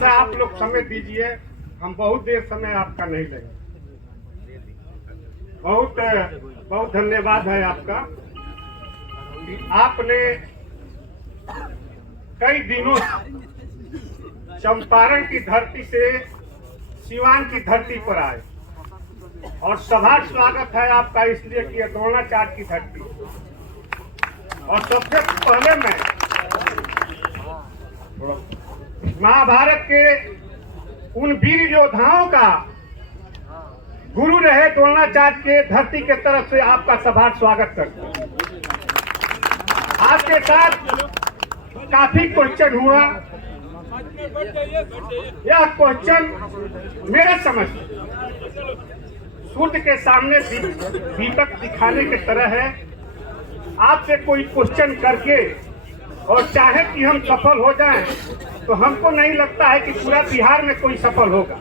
सा आप लोग समय दीजिए, हम बहुत देर समय आपका नहीं लेंगे। बहुत बहुत धन्यवाद है आपका कि आपने कई दिनों चंपारण की धरती से सिवान की धरती पर आए और सभा स्वागत है आपका, इसलिए कि द्रोणाचार्य की धरती। और सबसे पहले मैं महाभारत के उन वीर योद्धाओं का गुरु रहे द्रोणाचार्य के धरती के तरफ से आपका सभा स्वागत करता हूं। आपके साथ काफी क्वेश्चन हुआ। यह क्वेश्चन मेरे समझ सूर्य के सामने दीपक दिखाने की तरह है। आपसे कोई क्वेश्चन करके और चाहे कि हम सफल हो जाएं, तो हमको नहीं लगता है कि पूरा बिहार में कोई सफल होगा।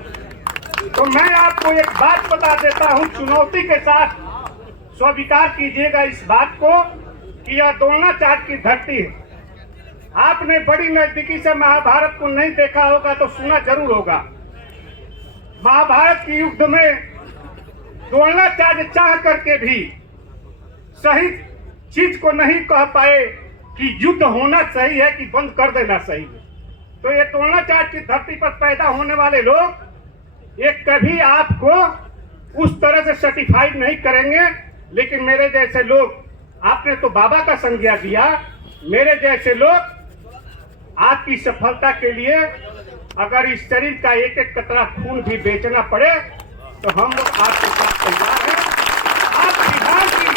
तो मैं आपको एक बात बता देता हूं, चुनौती के साथ स्वीकार कीजिएगा इस बात को कि यह द्रोणाचार्य की धरती है। आपने बड़ी नजदीकी से महाभारत को नहीं देखा होगा तो सुना जरूर होगा। महाभारत के युद्ध में द्रोणाचार्य चाह करके भी सही चीज को नहीं कह पाए कि युद्ध होना सही है कि बंद कर देना सही है। तो ये द्रोणाचार्य की धरती पर पैदा होने वाले लोग ये कभी आपको उस तरह से सर्टिफाइड नहीं करेंगे। लेकिन मेरे जैसे लोग, आपने तो बाबा का संज्ञा दिया, मेरे जैसे लोग आपकी सफलता के लिए अगर इस शरीर का एक एक कतरा खून भी बेचना पड़े तो हम लोग आपके साथ तैयार हैं। आप बिहार की,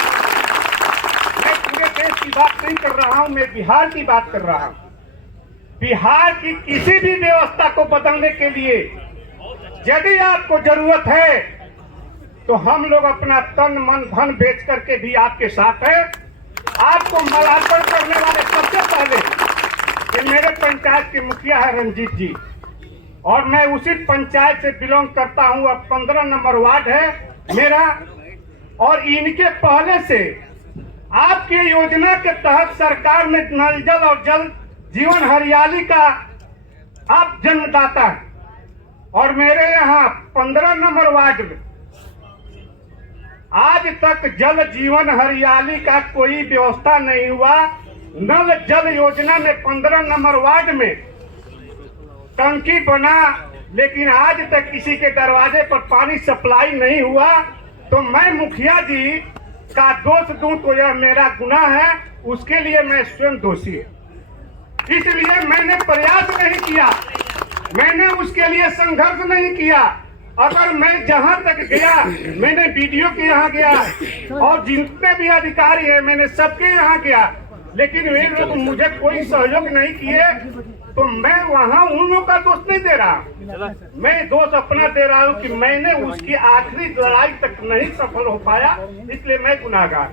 मैं पूरे देश की बात नहीं कर रहा हूं, मैं बिहार की बात कर रहा हूं। बिहार की किसी भी व्यवस्था को बदलने के लिए यदि आपको जरूरत है तो हम लोग अपना तन मन धन बेच करके भी आपके साथ है। आपको मलार्पण करने वाले सबसे पहले ये मेरे पंचायत के मुखिया है रंजीत जी, और मैं उसी पंचायत से बिलोंग करता हूं। अब 15 नंबर वार्ड है मेरा, और इनके पहले से आपके योजना के तहत सरकार में नल जल और जल जीवन हरियाली का आप जन्मदाता है। और मेरे यहाँ 15 नंबर वार्ड में आज तक जल जीवन हरियाली का कोई व्यवस्था नहीं हुआ। नल जल योजना में 15 नंबर वार्ड में टंकी बना, लेकिन आज तक किसी के दरवाजे पर पानी सप्लाई नहीं हुआ। तो मैं मुखिया जी का दोष दूं तो यह मेरा गुनाह है, उसके लिए मैं स्वयं दोषी हूं। इसलिए मैंने प्रयास नहीं किया, मैंने उसके लिए संघर्ष नहीं किया। अगर मैं जहां तक गया, मैंने वीडियो के यहाँ गया और जितने भी अधिकारी हैं मैंने सबके यहाँ गया, लेकिन वे लोग मुझे कोई सहयोग नहीं किए। तो मैं वहां उन लोगों का दोष नहीं दे रहा, मैं दोष अपना दे रहा हूं कि मैंने उसकी आखिरी लड़ाई तक नहीं सफल हो पाया, इसलिए मैं गुनाहगार।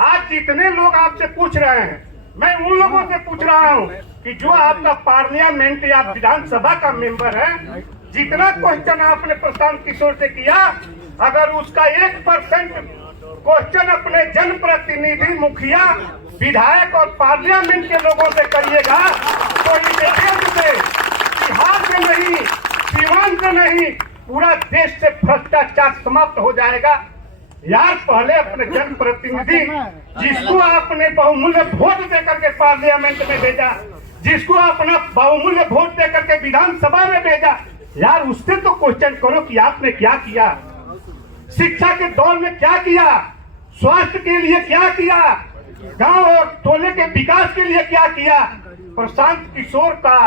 आज जितने लोग आपसे पूछ रहे हैं, मैं उन लोगों से पूछ रहा हूं कि जो आपका पार्लियामेंट या विधानसभा का मेंबर है, जितना क्वेश्चन आपने प्रशांत किशोर से किया, अगर उसका 1% क्वेश्चन अपने जनप्रतिनिधि, मुखिया, विधायक और पार्लियामेंट के लोगों से करिएगा तो इस देश से, बिहार से नहीं, सीवान से नहीं, पूरा देश से भ्रष्टाचार समाप्त हो जाएगा। यार, पहले अपने जनप्रतिनिधि, जिसको आपने बहुमूल्य वोट देकर के पार्लियामेंट में भेजा, जिसको अपना बहुमूल्य वोट देकर के विधानसभा में भेजा, यार उससे तो क्वेश्चन करो कि आपने क्या किया, शिक्षा के दौर में क्या किया, स्वास्थ्य के लिए क्या किया, गांव और टोले के विकास के लिए क्या किया। प्रशांत किशोर का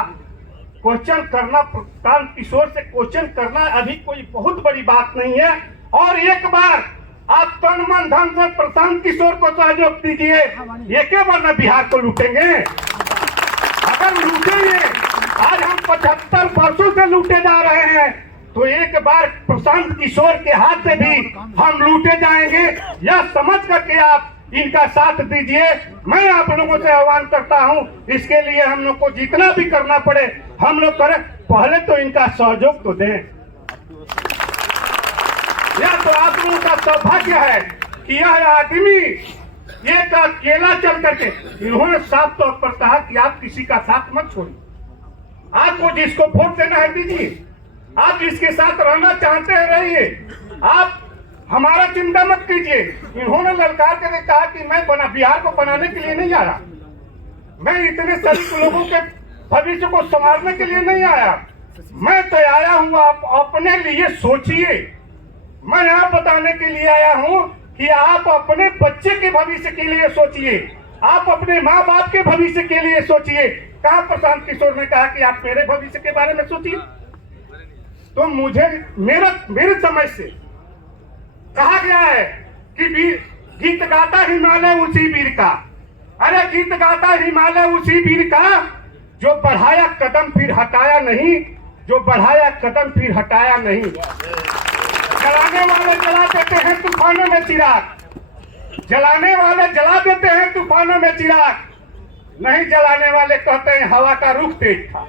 क्वेश्चन करना, प्रशांत किशोर से क्वेश्चन करना अभी कोई बहुत बड़ी बात नहीं है। और एक बार आप तन मन धन से प्रशांत किशोर को सहयोग दीजिए, एक बार न बिहार को लूटेंगे। अगर लूटेंगे, आज हम 75 वर्षों से लूटे जा रहे हैं, तो एक बार प्रशांत किशोर के हाथ से भी हम लूटे जाएंगे। यह समझ करके आप इनका साथ दीजिए। मैं आप लोगों से आह्वान करता हूं, इसके लिए हम लोग को जितना भी करना पड़े हम लोग करें। पहले तो इनका सहयोग तो दें। यह तो आप लोगों का सौभाग्य है कि यह आदमी एक अकेला चल करके, इन्होंने साफ तौर पर कहा कि आप किसी का साथ मत छोड़िए। आपको जिसको वोट देना है दीजिए, आप जिसके साथ रहना चाहते हैं रहिए, आप हमारा चिंता मत कीजिए। इन्होंने ललकार के कहा कि मैं बिहार को बनाने के लिए नहीं आया, मैं इतने सभी लोगों के भविष्य को संवारने के लिए नहीं आया, मैं तो आया हूँ आप अपने लिए सोचिए। मैं यहाँ बताने के लिए आया हूँ कि आप अपने बच्चे के भविष्य के लिए सोचिए, आप अपने माँ बाप के भविष्य के लिए सोचिए। कहाँ प्रशांत किशोर ने कहा कि आप मेरे भविष्य के बारे में सोचिए? तो मुझे मेरे समझ से कहा गया है कि गीत गाता हिमालय उसी वीर का। अरे गीत गाता हिमालय उसी वीर का जो बढ़ाया कदम फिर हटाया नहीं, जो बढ़ाया कदम फिर हटाया नहीं। जलाने वाले जला देते हैं तूफानों में चिराग, जलाने वाले जला देते हैं तूफानों में चिराग, नहीं जलाने वाले कहते हैं हवा का रुख तेज था।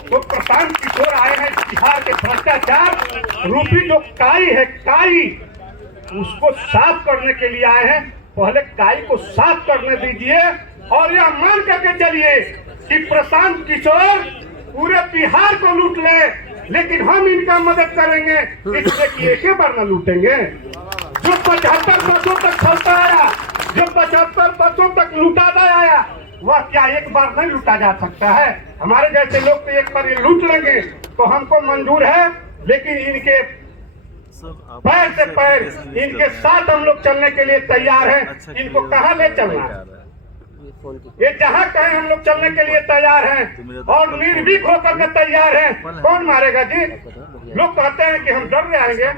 तो प्रशांत किशोर आए हैं बिहार के भ्रष्टाचार रूपी जो काई है, काई उसको साफ करने के लिए आए हैं। पहले काई को साफ करने दीजिए और यह मान करके चलिए कि प्रशांत किशोर पूरे बिहार को लूट ले, लेकिन हम इनका मदद करेंगे इसलिए कि एक ही बार न लूटेंगे। जो 75 वर्षों तक चलता आया, जो 75 वर्षों तक लूटाता आया, वह क्या एक बार नहीं लूटा जा सकता है? हमारे जैसे लोग तो एक बार ये लूट लेंगे तो हमको मंजूर है, लेकिन इनके पैर से पैर, इनके साथ हम लोग चलने के लिए तैयार हैं। इनको कहाँ ले चलना है? ये जहाँ कहें हम लोग चलने के लिए तैयार हैं और निर्भीक होकर के तैयार हैं। कौन मारेगा जी? लोग कहते हैं कि हम डर जाएंगे,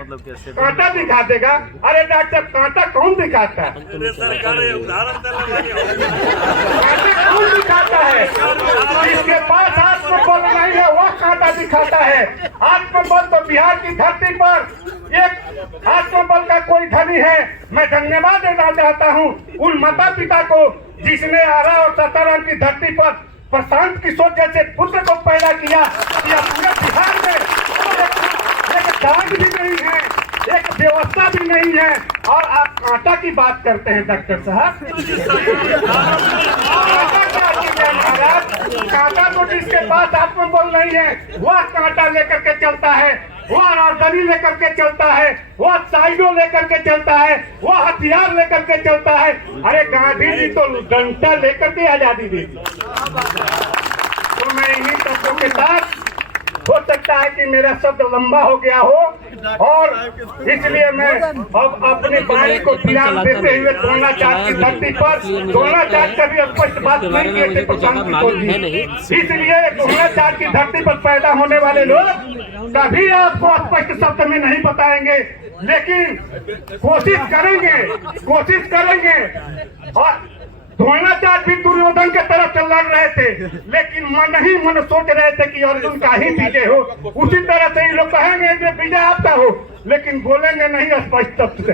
कांटा दिखा देगा। अरे डॉक्टर कांटा कौन दिखाता है? कांटा कौन दिखाता है? जिसके पास आत्मबल नहीं है वह कांटा दिखाता है। आत्मबल तो बिहार की धरती पर एक आत्मबल का कोई धनी है। मैं धन्यवाद देना चाहता हूँ उन माता पिता को जिसने 18 और 17 की धरती पर प्रशांत किशोर जैसे पुत्र को पैदा किया। पूरे बिहार में एक डांट भी नहीं है, एक व्यवस्था भी नहीं है, और आप कांटा की बात करते हैं डॉक्टर साहब। कांटा तो जिसके पास आत्मबल नहीं है वह कांटा लेकर के चलता है, वह राजधानी लेकर के चलता है, वह साइडो लेकर के चलता है, वह हथियार लेकर के चलता है। अरे गांधी जी तो डंडा लेकर के आजादी दी। तो मैं इन्हीं शब्दों के साथ, हो सकता है कि मेरा शब्द लंबा हो गया हो और इसलिए मैं अब अपनी वाणी को विराम देते हुए द्रोणाचार्य की धरती पर, द्रोणाचार्य कभी स्पष्ट बात नहीं किए थे प्रशांत किशोर जी, इसलिए द्रोणाचार्य की धरती पर पैदा होने वाले लोग कभी आपको स्पष्ट शब्द में नहीं बताएंगे, लेकिन कोशिश करेंगे। और द्रोणाचार्य भी दुर्योधन के तरफ लड़ रहे थे, लेकिन मन ही मन सोच रहे थे कि अर्जुन का ही विजय हो। उसी तरह से ये लोग कहेंगे कि विजय आपका हो, लेकिन बोलेंगे नहीं स्पष्ट शब्द से।